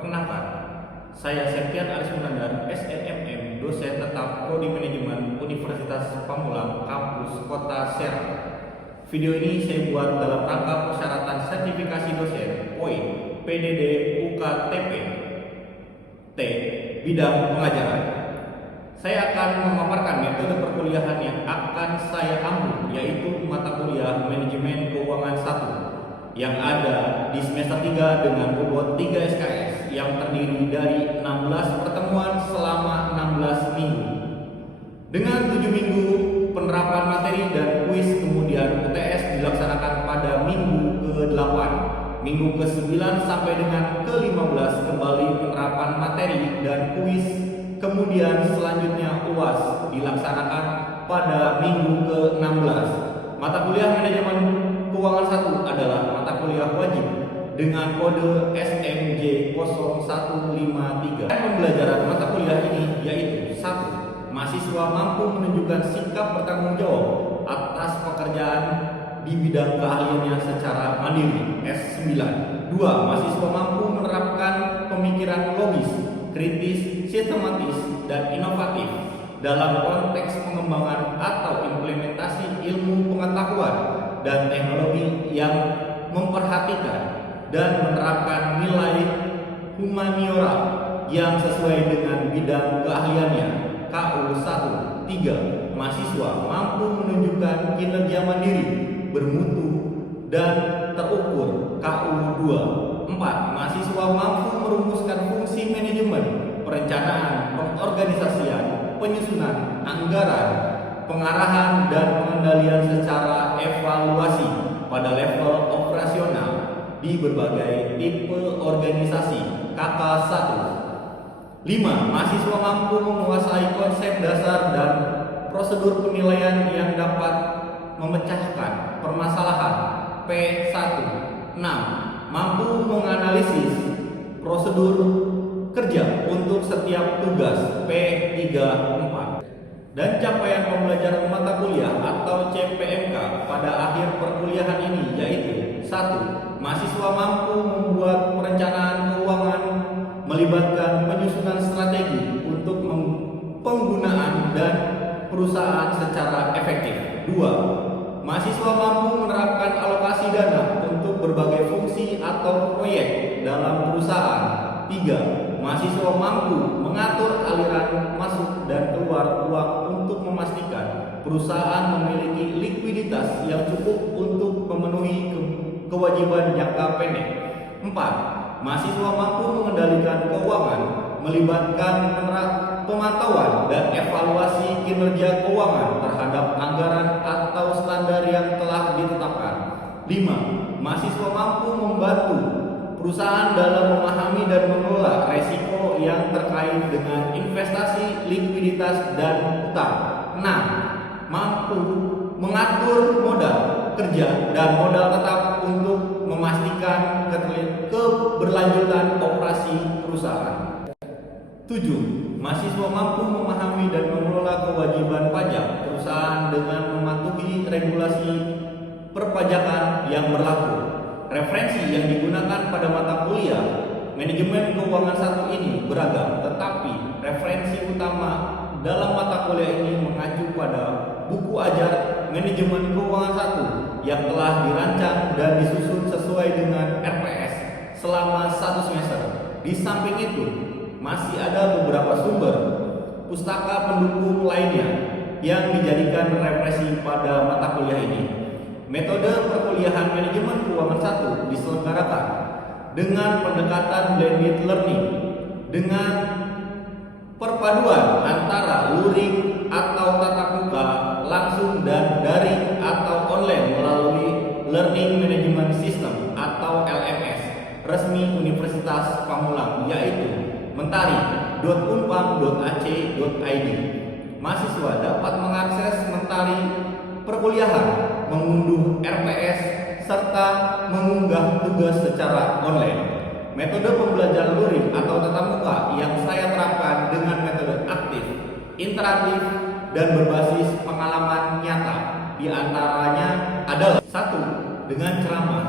Perkenalkan, saya Septian Aris Munandar, SNMM, dosen tetap Prodi Manajemen Universitas Pamulang, kampus Kota Serang. Video ini saya buat dalam rangka persyaratan sertifikasi dosen poin PDD UKTP T bidang pengajaran. Saya akan memaparkan metode perkuliahan yang akan saya ambil, yaitu mata kuliah Manajemen Keuangan 1 yang ada di semester 3 dengan bobot 3 SKS yang terdiri dari 16 pertemuan selama 16 minggu. Dengan 7 minggu penerapan materi dan kuis, kemudian UTS dilaksanakan pada minggu ke-8, minggu ke-9 sampai dengan ke-15 kembali penerapan materi dan kuis, kemudian selanjutnya UAS dilaksanakan pada minggu ke-16. Mata kuliah Manajemen Keuangan 1 adalah mata kuliah wajib dengan kode SMJ 0153. Pembelajaran mata kuliah ini yaitu 1. Mahasiswa mampu menunjukkan sikap bertanggung jawab atas pekerjaan di bidang keahliannya secara mandiri S9. 2. Mahasiswa mampu menerapkan pemikiran logis, kritis, sistematis, dan inovatif dalam konteks pengembangan atau implementasi ilmu pengetahuan dan teknologi yang memperhatikan dan menerapkan nilai humaniora yang sesuai dengan bidang keahliannya KU1. 3. Mahasiswa mampu menunjukkan kinerja mandiri, bermutu, dan terukur KU2. 4. Mahasiswa mampu merumuskan fungsi manajemen, perencanaan, pengorganisasian, penyusunan, anggaran, pengarahan, dan pengendalian secara evaluasi pada level operasional di berbagai tipe organisasi KK1. 5. Mahasiswa mampu menguasai konsep dasar dan prosedur penilaian yang dapat memecahkan permasalahan P1. 6. Mampu menganalisis prosedur kerja untuk setiap tugas P3. 4. Dan capaian pembelajaran mata kuliah atau CPMK pada akhir perkuliahan ini yaitu 1. Mahasiswa mampu membuat perencanaan keuangan melibatkan penyusunan strategi untuk penggunaan dan perusahaan secara efektif. 2. Mahasiswa mampu menerapkan alokasi dana untuk berbagai fungsi atau proyek dalam perusahaan. 3. Mahasiswa mampu mengatur aliran masuk dan keluar uang untuk memastikan perusahaan memiliki likuiditas yang cukup untuk memenuhi kewajiban jangka pendek. 4. Mahasiswa mampu mengendalikan keuangan melibatkan pemantauan dan evaluasi kinerja keuangan terhadap anggaran atau standar yang telah ditetapkan. 5. Mahasiswa mampu membantu perusahaan dalam memahami dan mengelola resiko yang terkait dengan investasi, likuiditas, dan utang. 6. Mampu mengatur modal kerja dan modal tetap untuk memastikan keberlanjutan operasi perusahaan. 7. Mahasiswa mampu memahami dan mengelola kewajiban pajak perusahaan dengan mematuhi regulasi perpajakan yang berlaku. Referensi yang digunakan pada mata kuliah Manajemen Keuangan 1 ini beragam, tetapi referensi utama dalam mata kuliah ini mengacu pada buku ajar Manajemen Keuangan 1 yang telah dirancang dan disusun sesuai dengan RPS selama 1 semester. Di samping itu, masih ada beberapa sumber pustaka pendukung lainnya yang dijadikan referensi pada mata kuliah ini. Metode perkuliahan Manajemen Keuangan 1 diselenggarakan dengan pendekatan blended learning dengan perpaduan antara luring atau tatap muka, langsung, dan daring atau online melalui Learning Management System atau LMS resmi Universitas Pamulang, yaitu mentari.unpam.ac.id. Mahasiswa dapat mengakses Mentari perkuliahan, mengunduh RPS, serta mengunggah tugas secara online. Metode pembelajaran luring atau tatap muka yang saya terapkan dengan metode aktif, interaktif, dan berbasis pengalaman nyata. Di antaranya adalah 1. Dengan ceramah.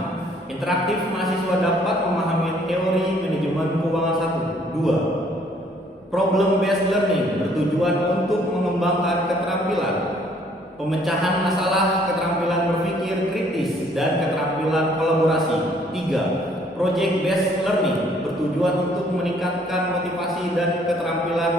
Interaktif, mahasiswa dapat memahami teori manajemen keuangan problem based learning bertujuan untuk mengembangkan keterampilan pemecahan masalah, keterampilan berpikir kritis, dan keterampilan kolaborasi. 3. Project based learning bertujuan untuk meningkatkan motivasi dan keterampilan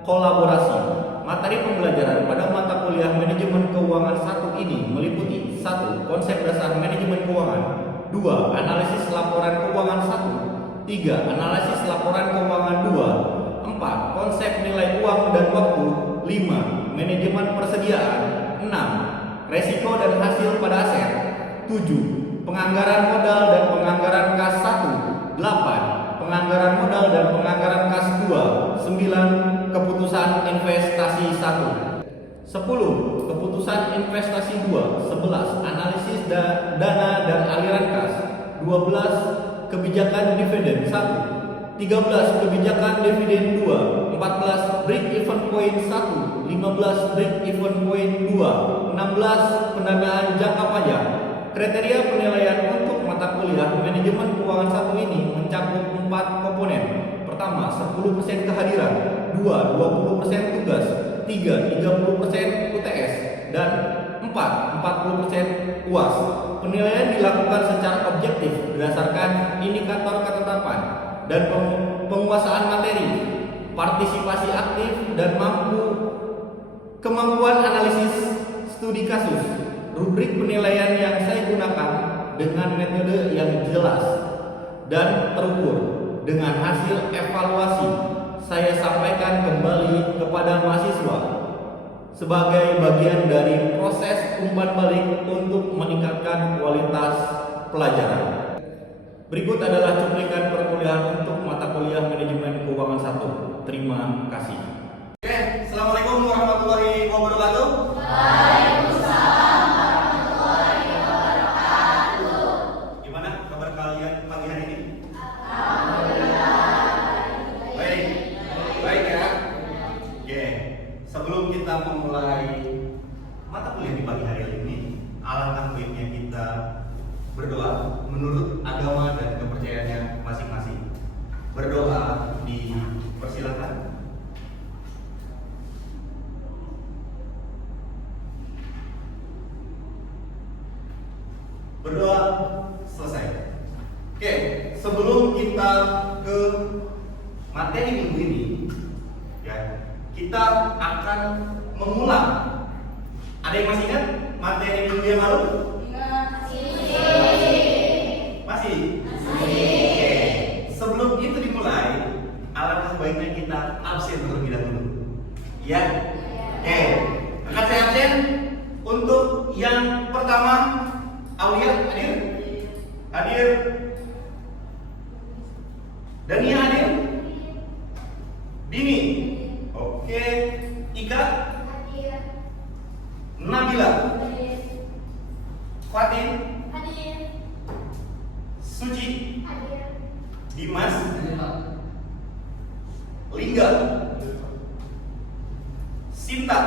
kolaborasi. Materi pembelajaran pada mata kuliah manajemen keuangan 1 ini meliputi 1. Konsep dasar manajemen keuangan, 2. Analisis laporan keuangan 1, 3. Analisis laporan keuangan 2, 4. Konsep nilai uang dan waktu, 5. Manajemen persediaan, 6. Resiko dan hasil pada aset, 7. Penganggaran modal dan penganggaran kas 1, 8. Penganggaran modal dan penganggaran kas 2, 9. Keputusan investasi 1, 10. Keputusan investasi 2, 11. Analisis dana dan aliran kas, 12. Kebijakan dividen 1, 13. Kebijakan dividen 2, 14. Break even point 1, 15. Break even point 2, 16. Pendanaan jangka panjang. Kriteria penilaian untuk mata kuliah manajemen keuangan 1 ini mencakup 4 komponen. Pertama, 10% kehadiran, 2. 20% tugas, 3. 30% UTS, dan 4. 40% UAS. Penilaian dilakukan secara objektif berdasarkan indikator ketetapan dan penguasaan materi, partisipasi aktif, dan kemampuan analisis studi kasus. Rubrik penilaian yang saya gunakan dengan metode yang jelas dan terukur dengan hasil evaluasi saya sampaikan kembali kepada mahasiswa sebagai bagian dari proses umpan balik untuk meningkatkan kualitas pelajaran. Berikut adalah cuplikan perkuliahan untuk mata kuliah manajemen keuangan 1. Terima kasih. Oke, assalamualaikum warahmatullahi wabarakatuh. Gimana kabar kalian pagi hari ini? Baik, baik ya. Oke, sebelum kita memulai mata kuliah di pagi hari ini, alangkah baiknya kita berdoa menurut agama dan kepercayaannya masing-masing. Berdoa dipersilakan. Berdoa selesai. Oke, sebelum kita ke materi minggu ini, ya, kita akan mengulang. Ada yang masih ingat materi minggu yang lalu? Masih? Oke. Sebelum itu dimulai, alangkah baiknya kita absen terlebih dahulu. Ya? Oke. Akan saya absen untuk yang pertama. Aulia hadir? Hadir. Dania hadir? Dini? Oke. Ika? Hadir. Nabila? Fatin? Hadir. Suci? Hadir. Dimas? Lingga? Sinta?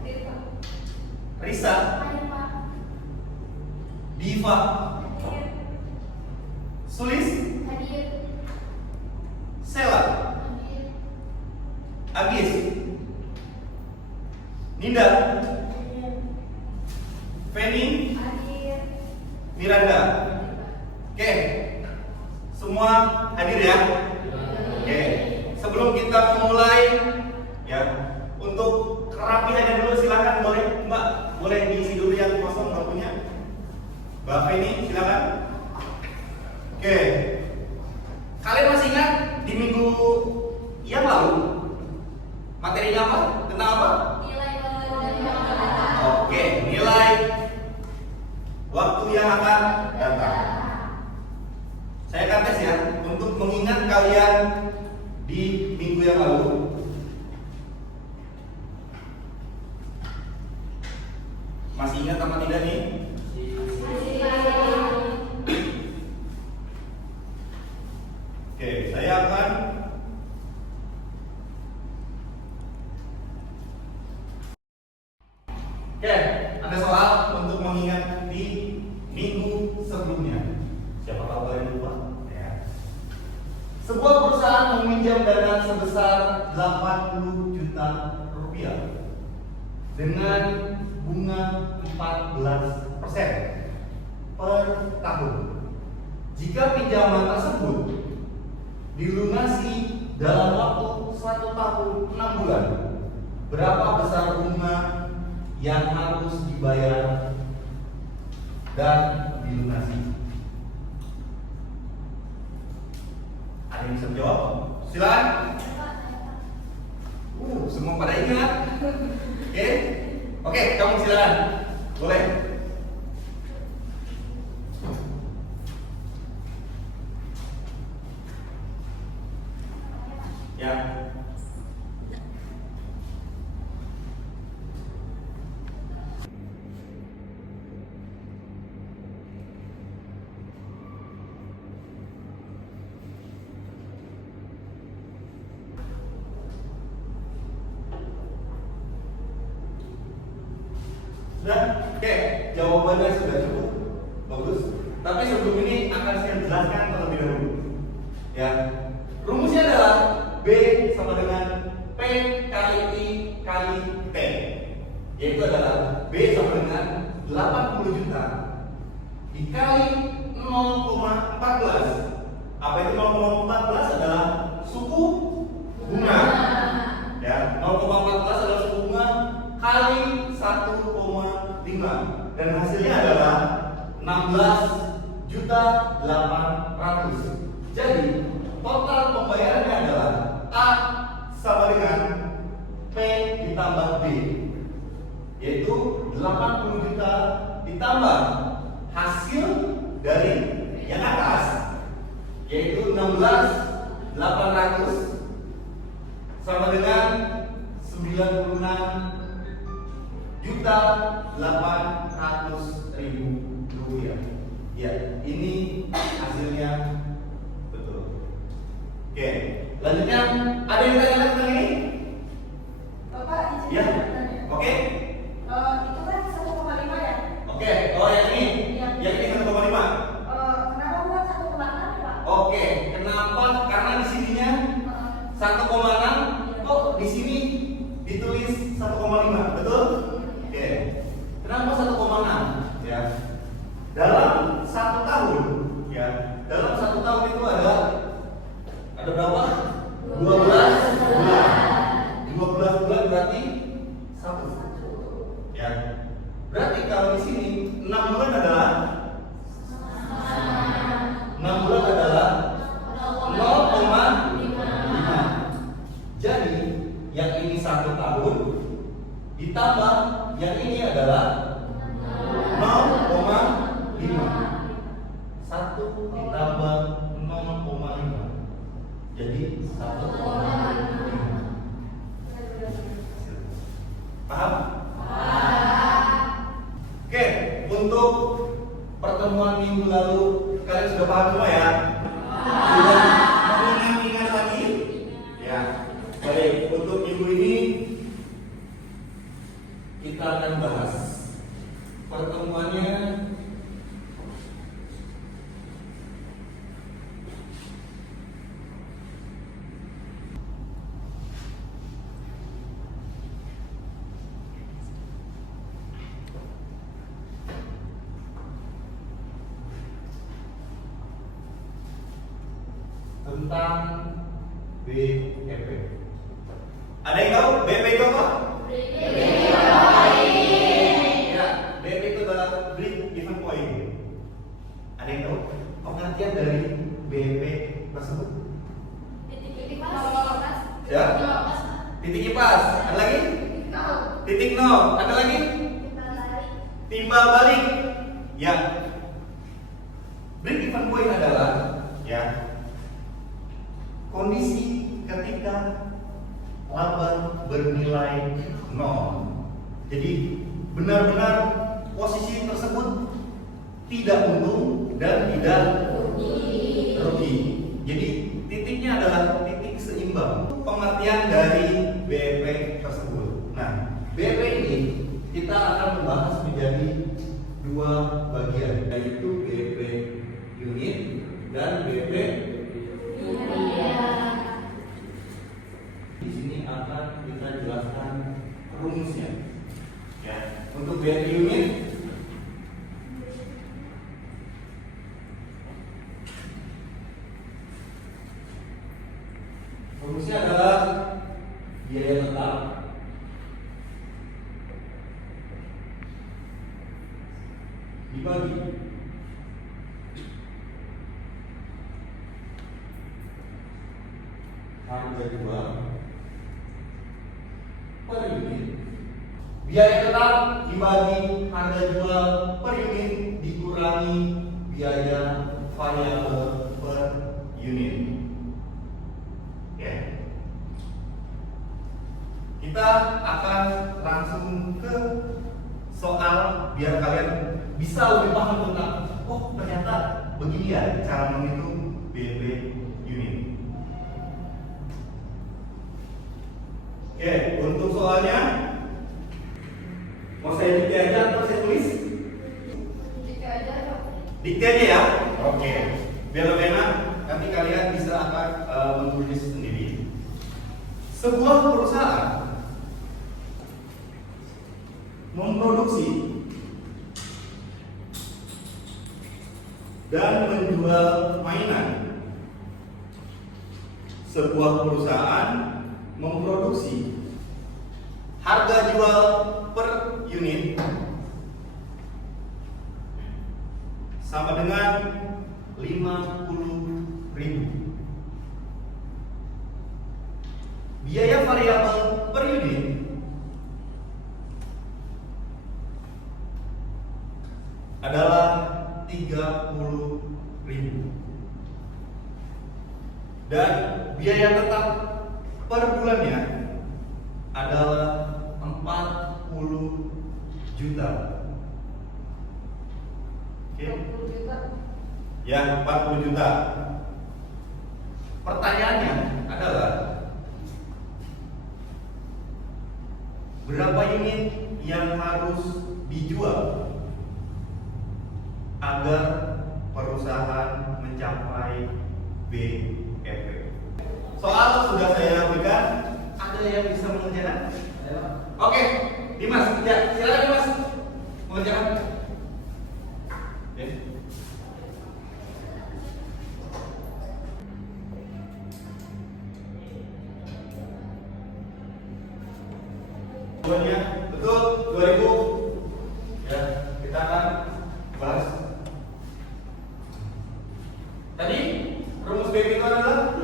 Hadir, Pak. Risa? Hadir, Pak. Diva? Hadir. Sulis? Hadir. Sela? Hadir. Agis? Ninda? Hadir. Feni? Hadir. Miranda? Oke, semua hadir ya? Oke, sebelum kita memulai, ya, untuk kerapihannya dulu silakan Mbak, boleh diisi dulu yang kosong bangkunya. Mbak Feni, silakan. Oke, kalian masih ingat di minggu yang lalu materinya apa? Tentang apa? Nilai dan pengetahuan. Oke, nilai waktu yang akan datang. Saya akan tes ya untuk mengingat kalian di minggu yang lalu. Masih ingat apa tidak nih? Oke, saya akan Oke, ada soal untuk mengingat di minggu sebelumnya. Siapa tahu kalian lupa? Ya. Sebuah perusahaan meminjam dana sebesar 80 juta rupiah dengan bunga 14% per tahun. Jika pinjaman tersebut dilunasi dalam waktu 1 tahun 6 bulan, berapa besar bunga yang harus dibayar dan dilunasi? Ada yang bisa menjawab? Silakan. Semua pada ingat? Oke, kamu silakan. Boleh. Ya. Sudah? Oke, jawabannya sudah cukup. Bagus. Tapi sebelum ini akan saya jelaskan terlebih dahulu. Ya. Rumusnya adalah B sama dengan P kali I kali T. Yaitu adalah B sama dengan 80 juta dikali 0,14. Apa itu 0,14? Adalah suku bunga. Ya, 0,14 adalah suku bunga kali 1,5 dan hasilnya adalah 16.800.000. Jadi total pembayarannya adalah A sama dengan P ditambah B, yaitu 80 juta ditambah hasil dari yang atas, yaitu 16.800 sama dengan 96.800.000 rupiah. Ya, ini hasilnya betul. Oke, selanjutnya ada yang tanya tentang ini? Bapak izin Ya. bertanya. Oke. Itu kan 1,5 ya? Oke. Oh, yang ini. Yang ini 1,5. Kenapa bukan 1,6 ya, Pak? Oke, kenapa? Karena di sininya 1,6, kok di sini ditulis 1,5, betul? Oke. Kenapa 1,6? Ya. Dalam 1 tahun, ya. Dalam 1 tahun itu ada berapa? 12 bulan. 12 bulan berarti 1. Ya. Berarti kalau di sini 6 bulan adalah 0,5. Jadi yang ini 1 tahun ditambah yang ini adalah 0,5. 1 ditambah 0,5 jadi 1,5. Paham? Oke, untuk pertemuan minggu lalu kalian sudah paham semua ya? Sudah mengingat-ingat lagi? Ya. Baik, untuk minggu ini kita akan bahas pertemuannya tentang BEP. Ada yang tahu BEP itu apa? Ya, BEP itu adalah break even point. Ada yang tahu pengertian dari BEP tersebut? Ya. Titik kipas. Ada lagi? Titik nol. Ada lagi? Timbal balik. Ya. Break even point adalah ya kondisi ketika laba bernilai 0. Jadi benar-benar posisi tersebut tidak untung dan tidak rugi. Jadi titiknya adalah titik seimbang. Pengertian dari BEP tersebut. Nah, BEP ini kita akan membahas menjadi 2 bagian, yaitu BEP unit dan BEP Rumusnya adalah biaya tetap dibagi harga jual per unit. Biaya tetap dibagi harga jual per unit dikurangi biaya variabel per unit. Oke. Kita akan langsung ke soal biar kalian bisa lebih paham tentang oh ternyata begini ya cara menghitung BB unit. Oke, untuk soalnya mau saya dikte aja atau saya tulis? Dikte aja dong. Dikte aja ya. Oke. Biar lebih enak, nanti kalian bisa akan menulis sendiri. Sebuah perusahaan memproduksi dan menjual mainan. Sebuah perusahaan memproduksi, harga jual per unit sama dengan 50.000. Biaya variabel per unit adalah 30.000 dan biaya tetap per bulannya adalah 40 juta. Oke. 40 juta. Ya, 40 juta. Pertanyaannya adalah berapa unit yang harus dijual agar perusahaan mencapai BEP? Soal sudah saya berikan, ada yang bisa mengerjakan? Oke, Dimas, ya silakan Dimas mengerjakan. Oke. Jawabannya betul 2000. Ya, kita akan bahas. Tadi rumus BEP itu adalah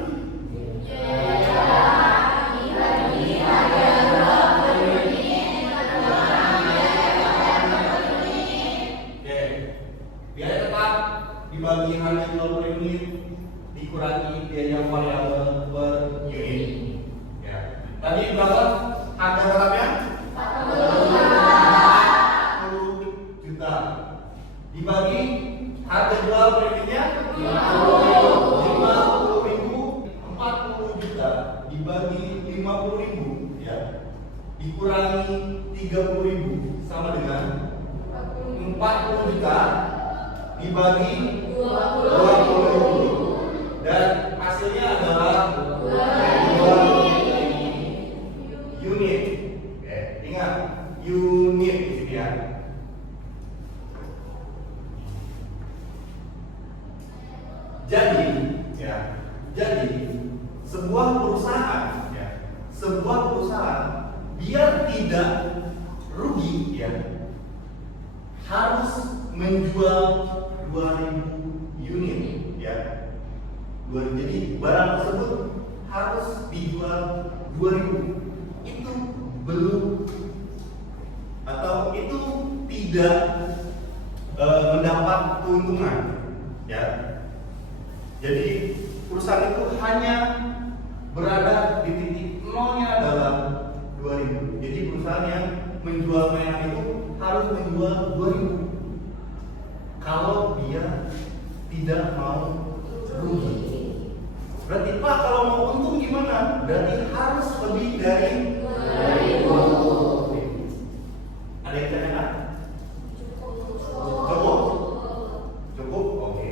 dibagi harga jual per unit dikurangi biaya variabel per unit. Ya. Tadi berapa harga tetapnya? 40 juta. Dibagi harga jual per unitnya 50.000. 40 juta dibagi 50.000 ya. Dikurangi 30.000 sama dengan 40 juta dibagi 20.000 dan hasilnya adalah 2 unit. Oke, ingat unit di sini ya. Jadi sebuah perusahaan biar tidak rugi ya harus menjual 2.000 unit ya. Jadi barang tersebut harus dijual 2.000. Itu belum atau itu tidak mendapat keuntungan ya. Jadi perusahaan itu hanya berada di titik nolnya adalah 2.000. Jadi perusahaan yang menjual mainan itu harus menjual 2.000 kalau dia tidak mau rugi. Berarti Pak kalau mau untung gimana? Berarti harus lebih dari 2.000. Ada yang tanyakan? Cukup? Cukup? Oke.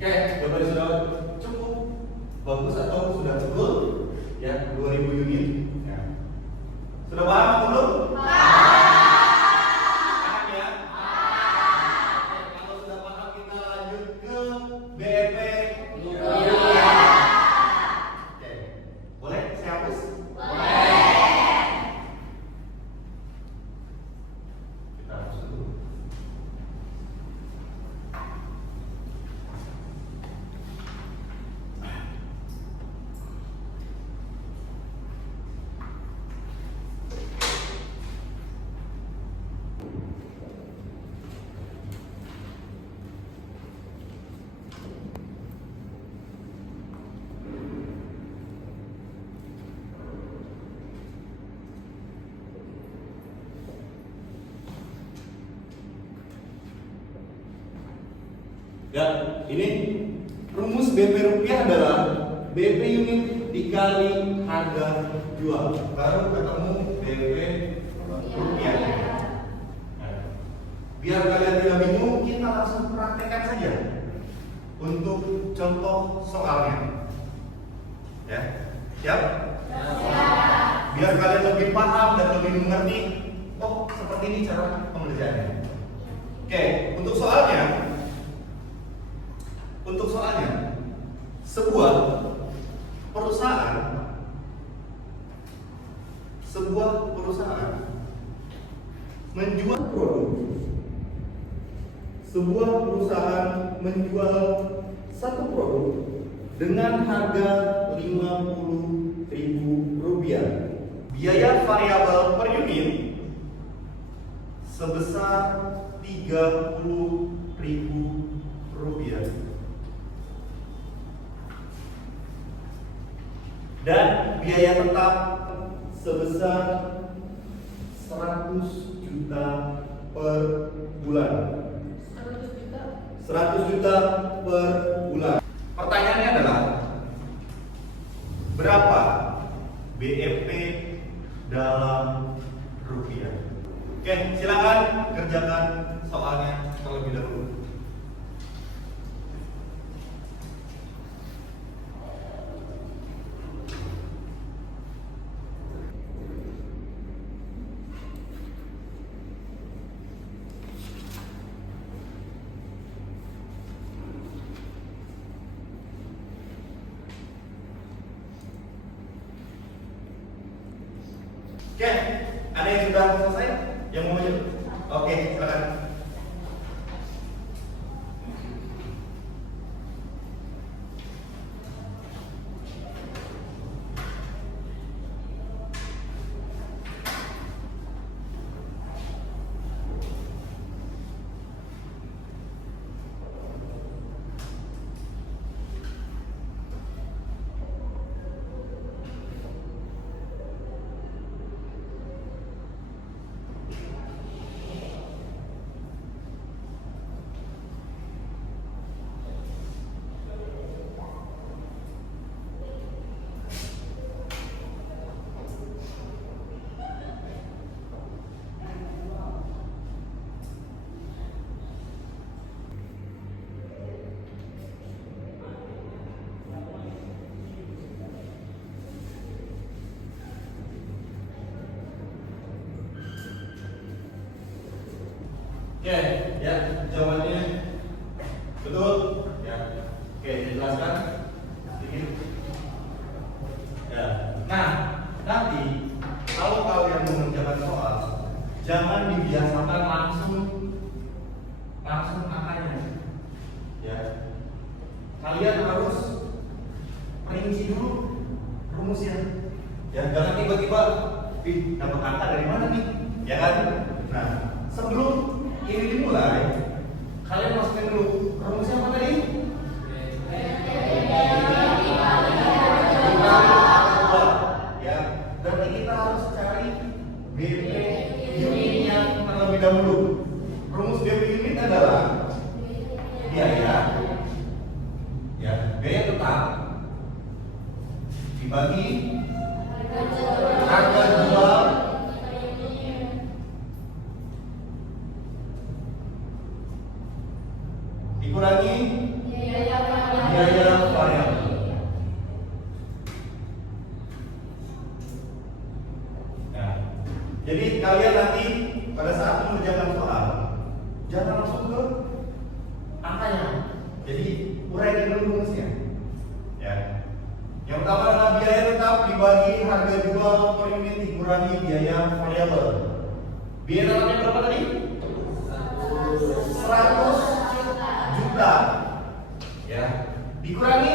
Oke, jawabannya sudah cukup, bagus atau sudah betul? Ya, 2.000 unit. Ya. Sudah paham belum? Ya, ini rumus BP rupiah adalah BP unit dikali harga jual. Baru ketemu BP rupiah. Nah, biar kalian tidak bingung, kita langsung praktekkan saja untuk contoh soalnya. Ya, siap? Biar kalian lebih paham dan lebih mengerti. Oh, seperti ini cara pengerjaannya. Oke, untuk soalnya, sebuah perusahaan menjual produk. Sebuah perusahaan menjual satu produk dengan harga Rp50.000. Biaya variabel per unit sebesar Rp30.000. Dan biaya tetap sebesar 100 juta per bulan. 100 juta per bulan. Pertanyaannya adalah berapa BEP dalam rupiah? Oke, silakan kerjakan soalnya terlebih dahulu. Oke, ada yang sudah selesai? Yang mau maju? Oke, silakan. Oke, ya, jawabannya betul. Ya, oke, dijelaskan sedikit. Ya, nah, nanti kalau kalian mengerjakan soal, jangan dibiasakan langsung angkanya. Ya, kalian harus perinci dulu rumusnya. Ya, jangan tiba-tiba, dapat angka dari mana nih? Ya kan? Nah, sebelum ini dimulai, kalian masukin dulu rumusnya apa tadi? Ya, berarti kita harus cari BP unitnya terlebih dahulu. Rumus BP unit adalah biaya, ya, biaya tetap dibagi harga jual dikurangi biaya variabel. Nah, jadi kalian nanti pada saat mengerjakan soal jangan langsung ke angkanya. Jadi uraikan dulu rumusnya. Ya. Yang pertama adalah biaya tetap dibagi harga jual per unit dikurangi biaya variabel. Biaya tetapnya berapa tadi? 100 juta, ya, dikurangi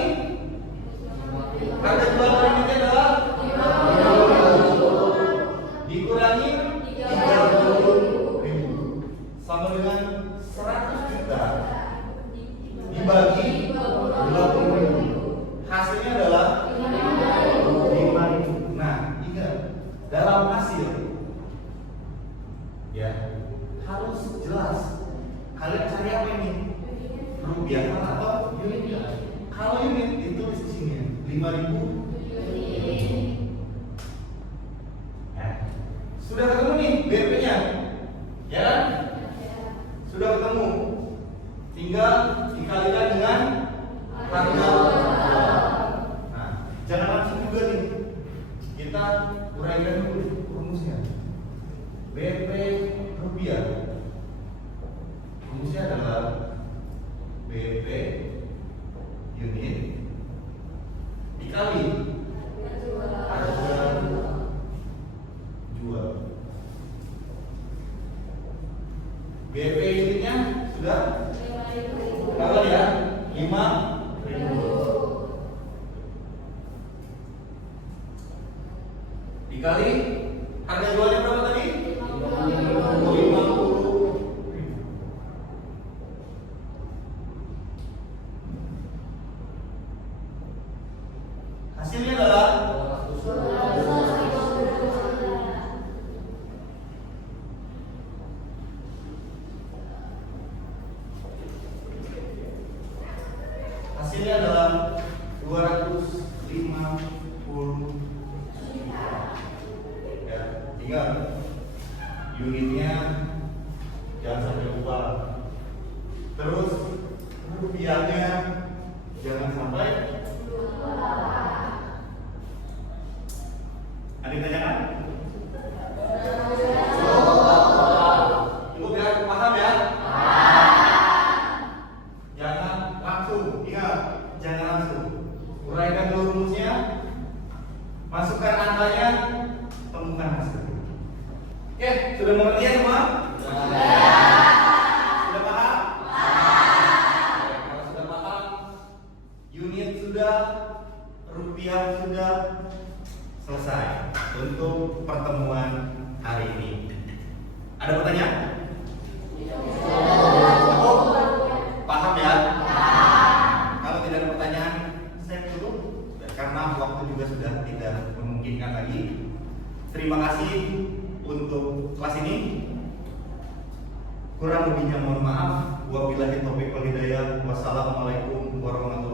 harga jual per unitnya adalah 50.000, dikurangi 30.000 sama dengan 100 juta dibagi 20.000, hasilnya adalah 5.000. Nah, ingat, dalam hasil, ya, harus jelas kalian cari apa ini? Rupiah 5.000 ya. Sudah ketemu nih BP-nya, ya kan? Sudah ketemu, tinggal dikalikan dengan tanggal. Nah, jangan langsung juga nih, kita uraikan dulu rumusnya. BP rupiah, rumusnya adalah BP unit dikali harga jual. BP unitnya sudah berapa ya? 5.000 dikali harga jualnya berapa tadi? 50.000. Hasilnya adalah hasilnya adalah 250 ya, tinggal unitnya jangan sampai lupa, terus rupiahnya jangan sampai. Ada yang tanyakan? Cukup ya, paham ya? Jangan langsung, ingat, jangan langsung. Uraikan dulu rumusnya, masukkan angkanya, temukan hasil. Oke, sudah mengerti ya semua? Sudah paham? Kalau sudah paham, unit sudah, rupiah sudah, selesai untuk pertemuan hari ini. Ada pertanyaan? Oh, paham ya? Kalau tidak ada pertanyaan, saya tutup karena waktu juga sudah tidak memungkinkan lagi. Terima kasih untuk kelas ini. Kurang lebihnya mohon maaf. Wabillahi taufiq wal hidayah. Wassalamualaikum warahmatullahi wabarakatuh.